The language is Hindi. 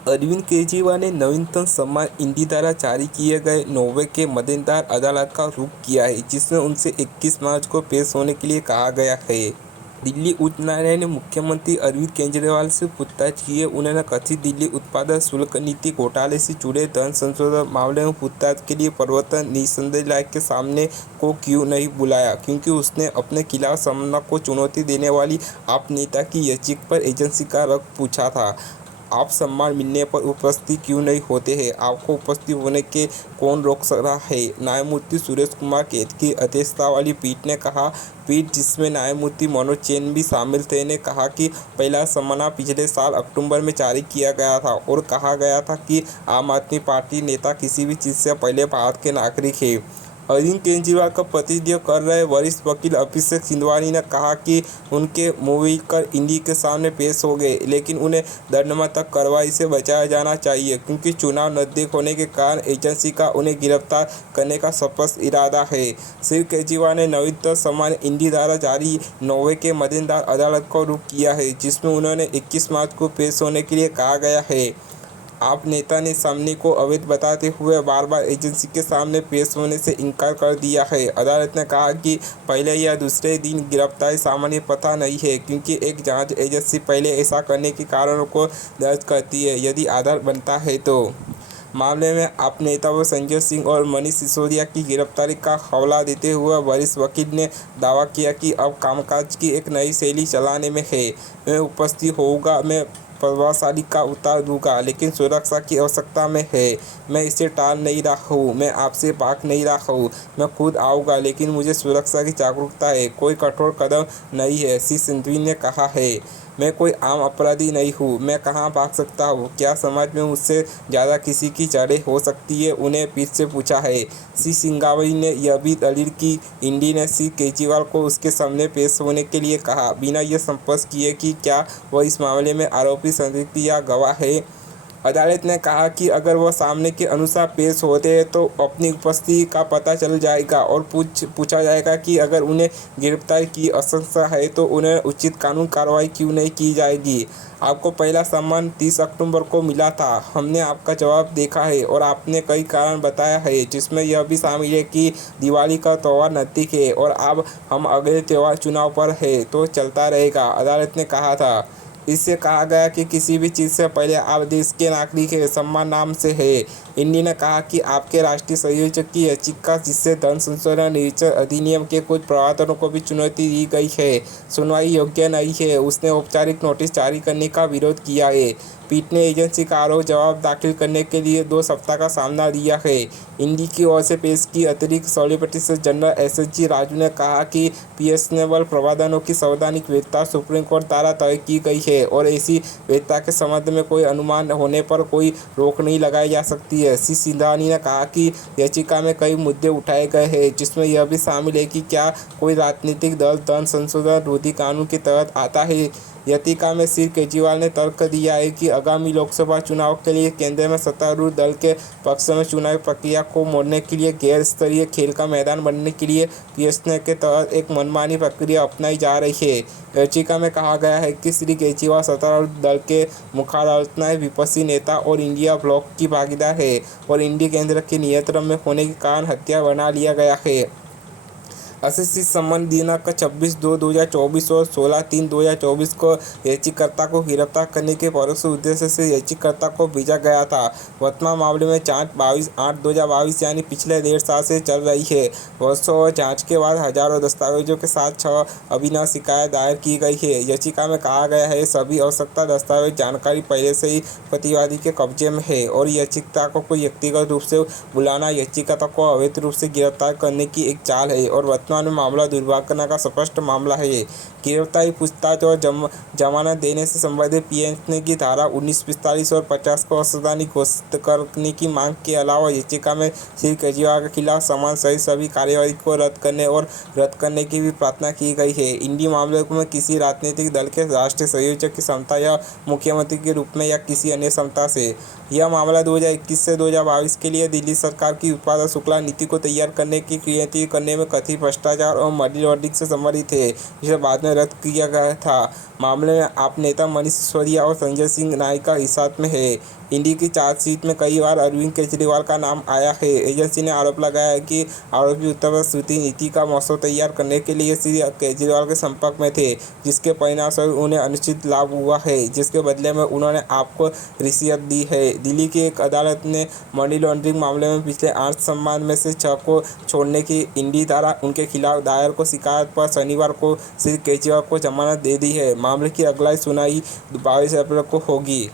अरविंद केजरीवाल ने नवीनतम सम्मान ईडी द्वारा जारी किए गए 9वें के मद्देनजर अदालत का रुख किया है, जिसमें उनसे 21 मार्च को पेश होने के लिए कहा गया है। दिल्ली उच्च न्यायालय ने मुख्यमंत्री अरविंद केजरीवाल से पूछताछ की है। उन्होंने कथित दिल्ली उत्पादन शुल्क नीति घोटाले से जुड़े धन संशोधन मामले में पूछताछ के लिए प्रवर्तन निदेशालय के सामने को क्यों नहीं बुलाया, क्योंकि उसने अपने खिलाफ सम्मान को चुनौती देने वाली आप नेता की याचिका पर एजेंसी का रुख पूछा था। आप सम्मान मिलने पर उपस्थित क्यों नहीं होते हैं? आपको उपस्थित होने के कौन रोक रहा है? न्यायमूर्ति सुरेश कुमार कैथ की अध्यक्षता वाली पीठ ने कहा। पीठ, जिसमें न्यायमूर्ति मनोज जैन भी शामिल थे, ने कहा कि पहला सम्मान पिछले साल अक्टूबर में जारी किया गया था और कहा गया था कि आम आदमी पार्टी नेता किसी भी चीज़ से पहले भारत के नागरिक है। अरविंद केजरीवाल का प्रतिनिधित्व कर रहे वरिष्ठ वकील अभिषेक सिंघवानी ने कहा कि उनके मुवक्किल ईडी के सामने पेश हो गए, लेकिन उन्हें दंडात्मक कार्रवाई से बचाया जाना चाहिए, क्योंकि चुनाव नज़दीक होने के कारण एजेंसी का उन्हें गिरफ्तार करने का स्पष्ट इरादा है। श्री केजरीवाल ने नवीनतम सम्मान ईडी द्वारा जारी 9वें के मद्देनजर अदालत का रुख किया है, जिसमें उन्हें 21 मार्च को पेश होने के लिए कहा गया है। आप नेता ने सामने को अवैध बताते हुए बार बार एजेंसी के सामने पेश होने से इनकार कर दिया है। अदालत ने कहा कि पहले या दूसरे दिन गिरफ्तारी सामान्य पता नहीं है, क्योंकि एक जांच एजेंसी पहले ऐसा करने के कारणों को दर्ज करती है यदि आधार बनता है तो। मामले में आप नेता व संजय सिंह और मनीष सिसोदिया की गिरफ्तारी का हवाला देते हुए वरिष्ठ वकील ने दावा किया कि अब कामकाज की एक नई शैली चलाने में है। मैं उपस्थित होऊंगा, मैं प्रभावशाली का उतार दूंगा, लेकिन सुरक्षा की आवश्यकता में है। मैं इसे टाल नहीं रहा हूँ, मैं आपसे भाग नहीं रहा हूँ, मैं खुद आऊँगा, लेकिन मुझे सुरक्षा की जागरूकता है। कोई कठोर कदम नहीं है, श्री सिंघवी ने कहा है। मैं कोई आम अपराधी नहीं हूँ, मैं कहाँ भाग सकता हूँ? क्या समाज में मुझसे ज़्यादा किसी की जड़ें हो सकती है? उन्हें पीठ से पूछा है। श्री सिंघवी ने यह भी दलील की ईडी ने श्री केजरीवाल को उसके सामने पेश होने के लिए कहा, बिना यह स्पष्ट किए कि क्या वह इस मामले में आरोपी, संदिग्ध या गवाह है। अदालत ने कहा कि अगर वह सामने के अनुसार पेश होते हैं तो अपनी उपस्थिति का पता चल जाएगा और पूछा जाएगा कि अगर उन्हें गिरफ्तार की आशंका है तो उन्हें उचित कानूनी कार्रवाई क्यों नहीं की जाएगी। आपको पहला सम्मान 30 अक्टूबर को मिला था। हमने आपका जवाब देखा है और आपने कई कारण बताया है, जिसमें यह भी शामिल है कि दिवाली का त्यौहार नज़दीक है और अब हम अगले त्यौहार चुनाव पर है तो चलता रहेगा, अदालत ने कहा था। इससे कहा गया कि किसी भी चीज़ से पहले आप देश के नागरिक है, सम्मान नाम से है। ईडी ने कहा कि आपके राष्ट्रीय संयोजक की याचिका, जिससे धन संशोधन निरीक्षण अधिनियम के कुछ प्रावधानों को भी चुनौती दी गई है, सुनवाई योग्य नहीं है। उसने औपचारिक नोटिस जारी करने का विरोध किया है। पीठ ने एजेंसी का आरोप जवाब दाखिल करने के लिए 2 सप्ताह का सामना दिया है। ईडी की ओर से पेश की अतिरिक्त सॉलिसिटर जनरल एसएसजी राजू ने कहा कि पीएसएनएल प्रावधानों की संवैधानिक वैधता सुप्रीम कोर्ट द्वारा तय की गई है और ऐसी वैधता के संबंध में कोई अनुमान होने पर कोई रोक नहीं लगाई जा सकती है। श्री सिंघानी ने कहा कि याचिका में कई मुद्दे उठाए गए हैं, जिसमें यह भी शामिल है कि क्या कोई राजनीतिक दल धन संशोधन रोधी कानून के तहत आता है। याचिका में श्री केजरीवाल ने तर्क दिया है कि आगामी लोकसभा चुनाव के लिए केंद्र में सत्तारूढ़ दल के पक्ष में चुनावी प्रक्रिया को मोड़ने के लिए गैर स्तरीय खेल का मैदान बनने के लिए पीएसएनएल के तहत एक मनमानी प्रक्रिया अपनाई जा रही है। याचिका में कहा गया है कि श्री केजरीवाल सत्तारूढ़ दल के मुख्यालोचना विपक्षी नेता और इंडिया ब्लॉक की भागीदार है और ईडी केंद्र के नियंत्रण में होने के कारण हत्या बना लिया गया है। एसएससी सम्मान दिनांक 26/2/2024 और 16/3/2024 को याचिकाकर्ता को गिरफ्तार करने के परोक्ष उद्देश्य से याचिकाकर्ता को भेजा गया था। वर्तमान मामले में जांच 22/8/2022 यानी पिछले 1.5 साल से चल रही है। वर्षों और जांच के बाद हजारों दस्तावेजों के साथ 6 अभिनव शिकायत दायर की गई है। याचिका में कहा गया है सभी आवश्यकता दस्तावेज जानकारी पहले से ही प्रतिवादी के कब्जे में है और याचिकाकर्ता को व्यक्तिगत रूप से बुलाना याचिकाकर्ता को अवैध रूप से गिरफ्तार करने की एक चाल है और वर्तमान में मामला दुर्भावना का स्पष्ट मामला है। गिरफ्तारी, पूछताछ और जमानत देने से संबंधित पीएसएनएल की धारा 1945 और 50 को असंवैधानिक घोषित करने की मांग के अलावा याचिका में श्री केजरीवाल के खिलाफ सम्मान सहित सभी कार्यवाही को रद्द करने की भी प्रार्थना की गई है। ईडी मामले में किसी राजनीतिक दल के राष्ट्रीय संयोजक की क्षमता या मुख्यमंत्री के रूप में या किसी अन्य क्षमता से। यह मामला 2021 से 2022 के लिए दिल्ली सरकार की उत्पादन शुल्क नीति को तैयार करने की क्रियान्वित करने में कथित भ्रष्टाचार और मनी लॉन्ड्रिंग से संबंधित है, जिसे बाद में रद्द किया गया था। मामले में आप नेता मनीष सिसोदिया और संजय सिंह नायक का हिरासत में है। ईडी की चार्जशीट में कई बार अरविंद केजरीवाल का नाम आया है। एजेंसी ने आरोप लगाया है कि आरोपी उत्तर प्रदेश श्रुति नीति का मसौदा तैयार करने के लिए श्री केजरीवाल के संपर्क में थे, जिसके परिणामस्वरूप उन्हें अनिश्चित लाभ हुआ है, जिसके बदले में उन्होंने आपको रिश्वत दी है। दिल्ली की एक अदालत ने मनी लॉन्ड्रिंग मामले में पिछले 8 सम्मान में से 6 को छोड़ने की ईडी द्वारा उनके खिलाफ दायर को शिकायत पर शनिवार को श्री केजरीवाल को जमानत दे दी है। मामले की अगली सुनवाई 22 अप्रैल को होगी।